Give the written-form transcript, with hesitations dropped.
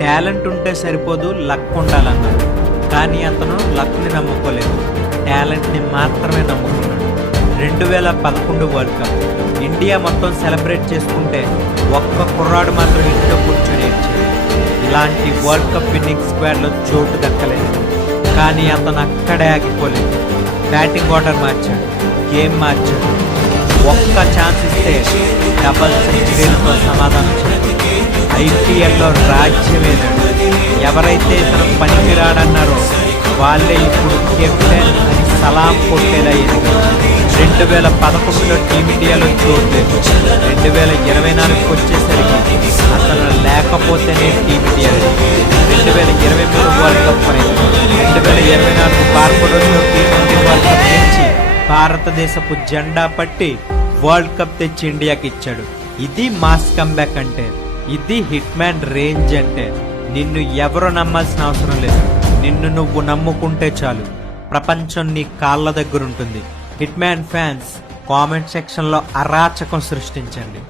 Talent ఉంటే సరిపోదు, luck ఉండాలన్నారు. కానీ అతను లక్ని నమ్ముకోలేదు, టాలెంట్ని మాత్రమే నమ్ముకున్నాడు. 2011 వరల్డ్ కప్ ఇండియా మొత్తం సెలబ్రేట్ చేసుకుంటే ఒక్క కుర్రాడు మాత్రం ఇంట్లో కూర్చొని ఏడ్చాడు. ఇలాంటి వరల్డ్ కప్ విన్నింగ్ స్క్వాడ్లో చోటు దక్కలేదు. కానీ అతను అక్కడే ఆగిపోలేదు. బ్యాటింగ్ ఆర్డర్ మార్చాడు, గేమ్ మార్చాడు. ఒక్క ఛాన్స్ ఇస్తే డబల్ సెంచరీలతో సమాధానం చెప్పాడు. ఐపీఎల్లో రాజ్యమేనాడు. ఎవరైతే తన పనికిరాడన్నారో వాళ్ళే ఇప్పుడు కెప్టెన్ అని సలాం కొట్టేలా ఎదిగారు. 2011లో టీమిండియాలో చూడలేదు. 2024కి వచ్చేసరికి అతను లేకపోతేనే టీమిండియా. 2023 వరల్డ్ కప్ అయింది. 2024 బార్బడోస్లో టీ20 వరల్డ్ కప్ తెచ్చి భారతదేశపు జెండా పట్టి వరల్డ్ కప్ తెచ్చి ఇండియాకి ఇచ్చాడు. ఇది మాస్ కంబ్యాక్ అంటే, ఇది హిట్ మ్యాన్ రేంజ్ అంటే. నిన్ను ఎవరు నమ్మాల్సిన అవసరం లేదు. నిన్ను నువ్వు నమ్ముకుంటే చాలు, ప్రపంచం నీ కాళ్ళ దగ్గర ఉంటుంది. హిట్ మ్యాన్ ఫ్యాన్స్ కామెంట్ సెక్షన్లో అరాచకం సృష్టించండి.